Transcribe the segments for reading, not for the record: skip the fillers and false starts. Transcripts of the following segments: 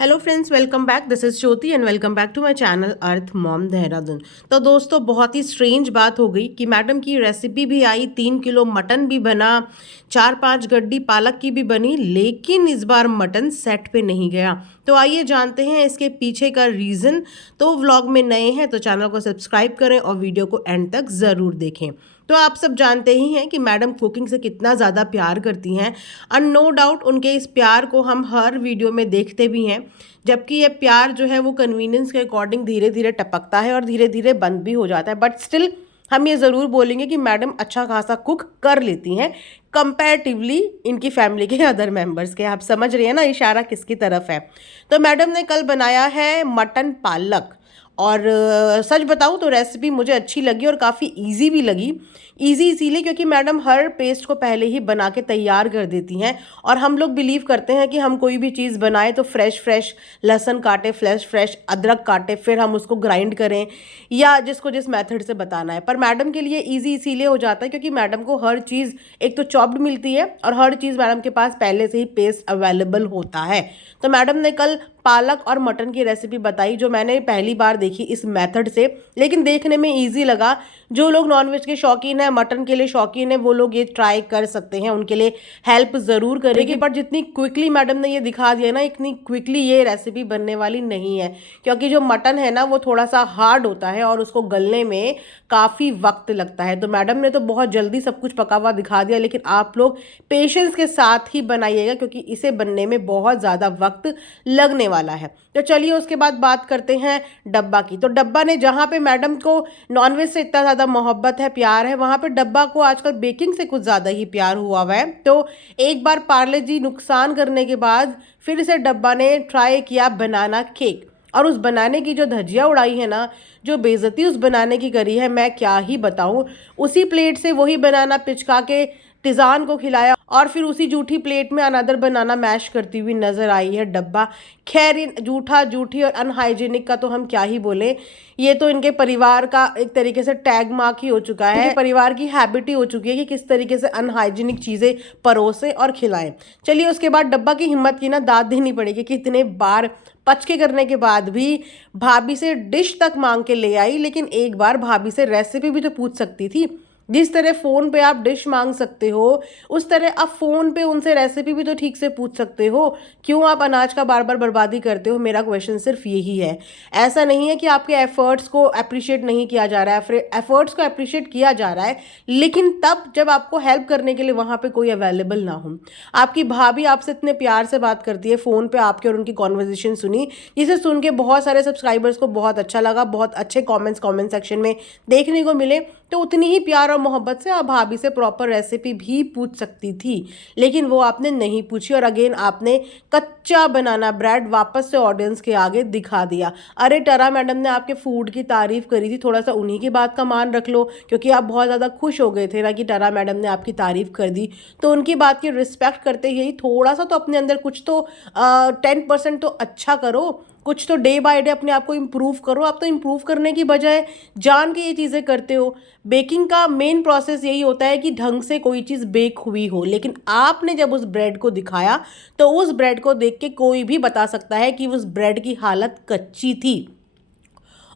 Hello friends, welcome back. This is Jyoti and welcome back to my channel earth mom Dehradun. तो दोस्तों, बहुत ही strange बात हो गई कि मैडम की रेसिपी भी आई, 3 किलो मटन भी बना, 4-5 गड्डी पालक की भी बनी, लेकिन इस बार मटन सेट पे नहीं गया। तो आइए जानते हैं इसके पीछे का रीज़न। तो व्लॉग में नए हैं तो चैनल को सब्सक्राइब करें और वीडियो को एंड तक ज़रूर देखें। तो आप सब जानते ही हैं कि मैडम कुकिंग से कितना ज़्यादा प्यार करती हैं और नो डाउट उनके इस प्यार को हम हर वीडियो में देखते भी हैं। जबकि ये प्यार जो है वो कन्वीनियंस के अकॉर्डिंग धीरे धीरे टपकता है और धीरे धीरे बंद भी हो जाता है, बट स्टिल हम ये ज़रूर बोलेंगे कि मैडम अच्छा खासा कुक कर लेती हैं कंपैरेटिवली इनकी फैमिली के अदर मेंबर्स के। आप समझ रही हैं ना इशारा किसकी तरफ है। तो मैडम ने कल बनाया है मटन पालक, और सच बताऊं तो रेसिपी मुझे अच्छी लगी और काफ़ी इजी भी लगी। इजी इसीलिए क्योंकि मैडम हर पेस्ट को पहले ही बना के तैयार कर देती हैं, और हम लोग बिलीव करते हैं कि हम कोई भी चीज़ बनाएं तो फ्रेश फ्रेश लहसुन काटे, फ्रेश फ्रेश अदरक काटे, फिर हम उसको ग्राइंड करें, या जिसको जिस मेथड से बताना है। पर मैडम के लिए ईजी इसीलिए हो जाता है क्योंकि मैडम को हर चीज़ एक तो चॉप्ड मिलती है और हर चीज़ मैडम के पास पहले से ही पेस्ट अवेलेबल होता है। तो मैडम ने कल पालक और मटन की रेसिपी बताई जो मैंने पहली बार देखी इस मेथड से, लेकिन देखने में इजी लगा। जो लोग नॉनवेज के शौकीन हैं, मटन के लिए शौकीन है, वो लोग ये ट्राई कर सकते हैं, उनके लिए हेल्प ज़रूर करेगी। बट जितनी क्विकली मैडम ने ये दिखा दिया ना, इतनी क्विकली ये रेसिपी बनने वाली नहीं है, क्योंकि जो मटन है ना वो थोड़ा सा हार्ड होता है और उसको गलने में काफ़ी वक्त लगता है। तो मैडम ने तो बहुत जल्दी सब कुछ पका हुआ दिखा दिया, लेकिन आप लोग पेशेंस के साथ ही बनाइएगा क्योंकि इसे बनने में बहुत ज़्यादा वक्त लगने वाला है। तो चलिए उसके बाद बात करते हैं डब्बा की। तो डब्बा ने, जहाँ पे मैडम को नॉनवेज से इतना ज़्यादा मोहब्बत है, प्यार है, वहाँ पे डब्बा को आजकल बेकिंग से कुछ ज़्यादा ही प्यार हुआ है। तो एक बार पार्ले जी नुकसान करने के बाद फिर से डब्बा ने ट्राई किया बनाना केक, और उस बनाने की जो धज्जियाँ उड़ाई है ना, जो बेइज्जती उस बनाने की करी है, मैं क्या ही बताऊँ। उसी प्लेट से वही बनाना पिचका के टिजान को खिलाया और फिर उसी जूठी प्लेट में अनदर बनाना मैश करती हुई नजर आई है डब्बा। खैर, इन जूठा जूठी और अनहाइजीनिक का तो हम क्या ही बोले, ये तो इनके परिवार का एक तरीके से टैग मार्क ही हो चुका है। इनके परिवार की हैबिट ही हो चुकी है कि किस तरीके से अनहाइजीनिक चीज़ें परोसे और खिलाएं। चलिए उसके बाद डब्बा की हिम्मत की ना दाद देनी पड़ेगी कि इतने बार पचके करने के बाद भी भाभी से डिश तक मांग के ले आई, लेकिन एक बार भाभी से रेसिपी भी तो पूछ सकती थी। जिस तरह फ़ोन पे आप डिश मांग सकते हो, उस तरह आप फ़ोन पे उनसे रेसिपी भी तो ठीक से पूछ सकते हो। क्यों आप अनाज का बार बार बर्बादी करते हो? मेरा क्वेश्चन सिर्फ यही है। ऐसा नहीं है कि आपके एफर्ट्स को अप्रिशिएट नहीं किया जा रहा है, फिर एफर्ट्स को अप्रिशिएट किया जा रहा है, लेकिन तब जब आपको हेल्प करने के लिए वहाँ पे कोई अवेलेबल ना हो। आपकी भाभी आपसे इतने प्यार से बात करती है, फ़ोन पे आपके और उनकी कॉन्वर्जेशन सुनी, जिसे सुन के बहुत सारे सब्सक्राइबर्स को बहुत अच्छा लगा, बहुत अच्छे कॉमेंट्स कॉमेंट सेक्शन में देखने को मिले। तो उतनी ही प्यार और मोहब्बत से आप भाभी से प्रॉपर रेसिपी भी पूछ सकती थी, लेकिन वो आपने नहीं पूछी, और अगेन आपने कच्चा बनाना ब्रेड वापस से ऑडियंस के आगे दिखा दिया। अरे टरा मैडम ने आपके फूड की तारीफ करी थी, थोड़ा सा उन्हीं की बात का मान रख लो, क्योंकि आप बहुत ज़्यादा खुश हो गए थे ना कि टरा मैडम ने आपकी तारीफ कर दी। तो उनकी बात की रिस्पेक्ट करते ही थोड़ा सा तो अपने अंदर कुछ तो 10% तो अच्छा करो, कुछ तो डे बाय डे अपने आप को इम्प्रूव करो। आप तो इम्प्रूव करने की बजाय जान के ये चीज़ें करते हो। बेकिंग का मेन प्रोसेस यही होता है कि ढंग से कोई चीज़ बेक हुई हो, लेकिन आपने जब उस ब्रेड को दिखाया तो उस ब्रेड को देख के कोई भी बता सकता है कि उस ब्रेड की हालत कच्ची थी।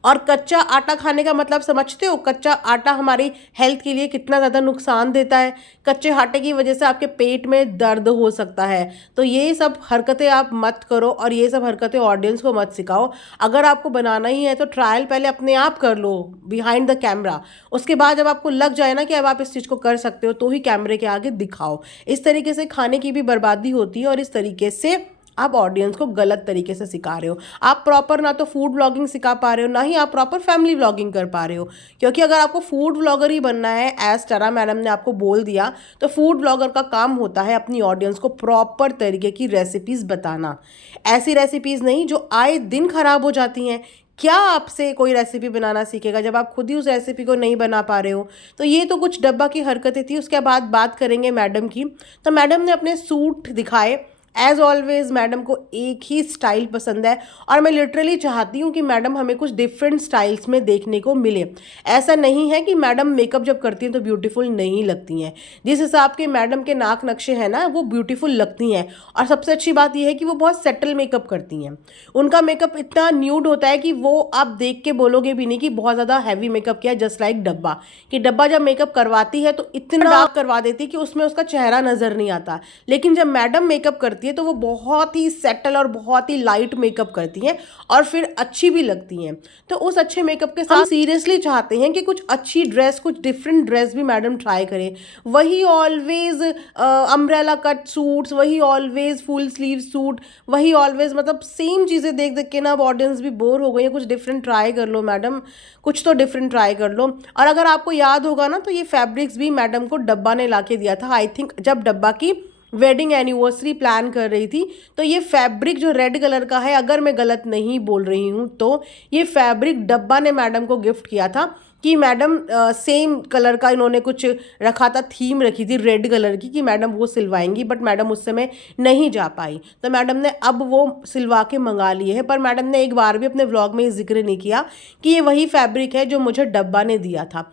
और कच्चा आटा खाने का मतलब समझते हो? कच्चा आटा हमारी हेल्थ के लिए कितना ज़्यादा नुकसान देता है। कच्चे आटे की वजह से आपके पेट में दर्द हो सकता है। तो ये सब हरकतें आप मत करो और ये सब हरकतें ऑडियंस को मत सिखाओ। अगर आपको बनाना ही है तो ट्रायल पहले अपने आप कर लो बिहाइंड द कैमरा। उसके बाद जब आपको लग जाए ना कि अब आप इस चीज़ को कर सकते हो, तो ही कैमरे के आगे दिखाओ। इस तरीके से खाने की भी बर्बादी होती है और इस तरीके से आप ऑडियंस को गलत तरीके से सिखा रहे हो। आप प्रॉपर ना तो फूड व्लॉगिंग सिखा पा रहे हो, ना ही आप प्रॉपर फैमिली व्लॉगिंग कर पा रहे हो। क्योंकि अगर आपको फूड व्लॉगर ही बनना है, एज टरा मैडम ने आपको बोल दिया, तो फूड व्लॉगर का काम होता है अपनी ऑडियंस को प्रॉपर तरीके की रेसिपीज़ बताना। ऐसी रेसिपीज़ नहीं जो आए दिन खराब हो जाती हैं। क्या आपसे कोई रेसिपी बनाना सीखेगा जब आप खुद ही उस रेसिपी को नहीं बना पा रहे हो? तो ये तो कुछ डब्बा की हरकतें थी। उसके बाद बात करेंगे मैडम की। तो मैडम ने अपने सूट दिखाए एज ऑलवेज मैडम को एक ही स्टाइल पसंद है और मैं लिटरली चाहती हूँ कि मैडम हमें कुछ डिफरेंट स्टाइल्स में देखने को मिले। ऐसा नहीं है कि मैडम मेकअप जब करती हैं तो ब्यूटीफुल नहीं लगती हैं, जिस हिसाब के मैडम के नाक नक्शे हैं ना वो ब्यूटीफुल लगती हैं। और सबसे अच्छी बात यह है कि वो बहुत सेटल मेकअप करती हैं। उनका मेकअप इतना न्यूड होता है कि वो आप देख के बोलोगे भी नहीं कि बहुत ज़्यादा हैवी मेकअप किया, जस्ट लाइक डब्बा। कि डब्बा जब मेकअप करवाती है तो इतना डार्क करवा देती है कि उसमें उसका चेहरा नज़र नहीं आता, लेकिन जब मैडम मेकअप करती है तो वो बहुत ही सेटल और बहुत ही लाइट मेकअप करती हैं और फिर अच्छी भी लगती हैं। तो उस अच्छे मेकअप के साथ सीरियसली चाहते हैं कि कुछ अच्छी ड्रेस, कुछ डिफरेंट ड्रेस भी मैडम ट्राई करें। वही ऑलवेज अम्ब्रेला कट सूट्स, वही ऑलवेज फुल स्लीव सूट, वही ऑलवेज मतलब सेम चीज़ें देख देख के ना अब ऑडियंस भी बोर हो गई है। कुछ डिफरेंट ट्राई कर लो मैडम, कुछ तो डिफरेंट ट्राई कर लो। और अगर आपको याद होगा ना तो ये फैब्रिक्स भी मैडम को डब्बा ने ला के दिया था। आई थिंक जब डब्बा की वेडिंग एनिवर्सरी प्लान कर रही थी तो ये फैब्रिक जो रेड कलर का है, अगर मैं गलत नहीं बोल रही हूँ तो ये फैब्रिक डब्बा ने मैडम को गिफ्ट किया था कि मैडम सेम कलर का इन्होंने कुछ रखा था, थीम रखी थी रेड कलर की कि मैडम वो सिलवाएंगी, बट मैडम उस समय नहीं जा पाई तो मैडम ने अब वो सिलवा के मंगा लिए हैं। पर मैडम ने एक बार भी अपने व्लॉग में जिक्र नहीं किया कि ये वही फैब्रिक है जो मुझे डब्बा ने दिया था।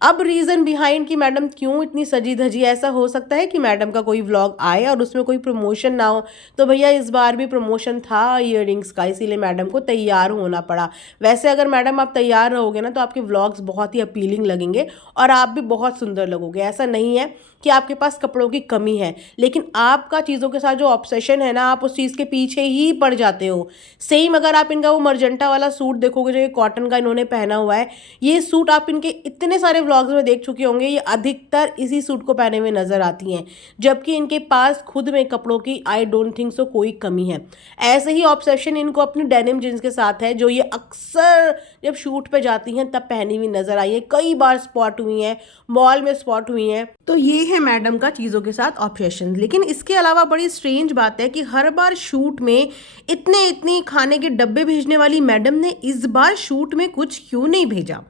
अब रीज़न बिहाइंड कि मैडम क्यों इतनी सजी धजी, ऐसा हो सकता है कि मैडम का कोई व्लॉग आए और उसमें कोई प्रमोशन ना हो, तो भैया इस बार भी प्रमोशन था ईयरिंग्स का, इसीलिए मैडम को तैयार होना पड़ा। वैसे अगर मैडम आप तैयार रहोगे ना तो आपके व्लॉग्स बहुत ही अपीलिंग लगेंगे और आप भी बहुत सुंदर लगोगे। ऐसा नहीं है कि आपके पास कपड़ों की कमी है, लेकिन आपका चीज़ों के साथ जो ऑब्सेशन है ना, आप उस चीज़ के पीछे ही पड़ जाते हो। सेम अगर आप इनका वो मर्जेंटा वाला सूट देखोगे जो ये कॉटन का इन्होंने पहना हुआ है, ये सूट आप इनके इतने सारे व्लॉग्स में देख चुके होंगे, ये अधिकतर इसी सूट को पहने हुए नजर आती हैं, जबकि इनके पास खुद में कपड़ों की आई डोंट थिंक सो कोई कमी है। ऐसे ही ऑब्सेशन इनको अपनी डेनिम जींस के साथ है, जो ये अक्सर जब शूट पे जाती हैं तब पहनी हुई नजर आई है, कई बार स्पॉट हुई हैं, मॉल में स्पॉट हुई हैं। तो ये है मैडम का चीज़ों के साथ ऑब्सेशन। लेकिन इसके अलावा बड़ी स्ट्रेंज बात है कि हर बार शूट में इतनी खाने के डब्बे भेजने वाली मैडम ने इस बार शूट में कुछ क्यों नहीं भेजा?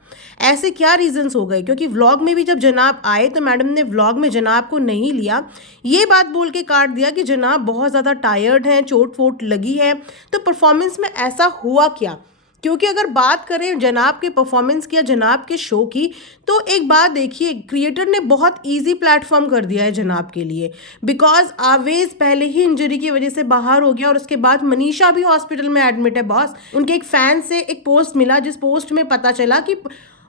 ऐसे क्या रीजंस हो गए? क्योंकि व्लॉग में भी जब जनाब आए तो मैडम ने व्लॉग में जनाब को नहीं लिया, ये बात बोल के काट दिया कि जनाब बहुत ज़्यादा टायर्ड हैं, चोट फोट लगी है। तो परफॉर्मेंस में ऐसा हुआ क्या? क्योंकि अगर बात करें जनाब के परफॉर्मेंस की या जनाब के शो की, तो एक बात देखिए, क्रिएटर ने बहुत इजी प्लेटफॉर्म कर दिया है जनाब के लिए। बिकॉज आवेज पहले ही इंजरी की वजह से बाहर हो गया और उसके बाद मनीषा भी हॉस्पिटल में एडमिट है बॉस। उनके एक फैन से एक पोस्ट मिला जिस पोस्ट में पता चला कि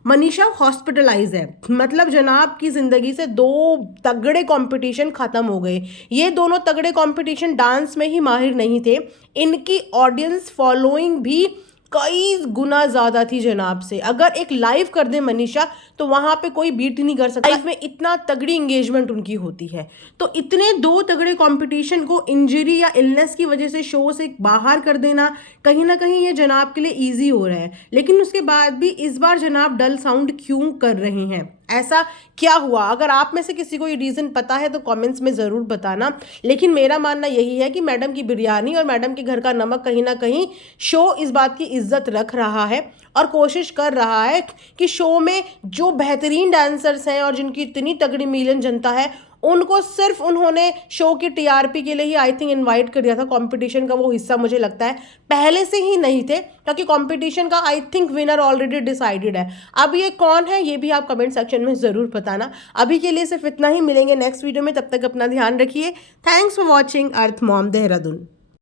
मनीषा हॉस्पिटलाइज है। मतलब जनाब की जिंदगी से दो तगड़े कंपटीशन खत्म हो गए। ये दोनों तगड़े कंपटीशन डांस में ही माहिर नहीं थे, इनकी ऑडियंस फॉलोइंग भी कई गुना ज्यादा थी जनाब से। अगर एक लाइव कर दे मनीषा तो वहां पे कोई बीट नहीं कर सकता। लाइव में इतना तगड़ी एंगेजमेंट उनकी होती है, तो इतने दो तगड़े कंपटीशन को इंजरी या इलनेस की वजह से शो से बाहर कर देना कहीं ना कहीं ये जनाब के लिए इजी हो रहा है। लेकिन उसके बाद भी इस बार जनाब डल साउंड क्यों कर रहे हैं? ऐसा क्या हुआ? अगर आप में से किसी को ये रीज़न पता है तो कमेंट्स में ज़रूर बताना। लेकिन मेरा मानना यही है कि मैडम की बिरयानी और मैडम के घर का नमक कहीं ना कहीं शो इस बात की इज्जत रख रहा है और कोशिश कर रहा है कि शो में जो बेहतरीन डांसर्स हैं और जिनकी इतनी तगड़ी मिलियन जनता है, उनको सिर्फ उन्होंने शो की टीआरपी के लिए ही आई थिंक इनवाइट कर दिया था। कंपटीशन का वो हिस्सा मुझे लगता है पहले से ही नहीं थे, क्योंकि कंपटीशन का I think winner already decided है। अब ये कौन है ये भी आप कमेंट सेक्शन में ज़रूर बताना। अभी के लिए सिर्फ इतना ही, मिलेंगे नेक्स्ट वीडियो में, तब तक अपना ध्यान रखिए। Thanks for watching earth mom Dehradun.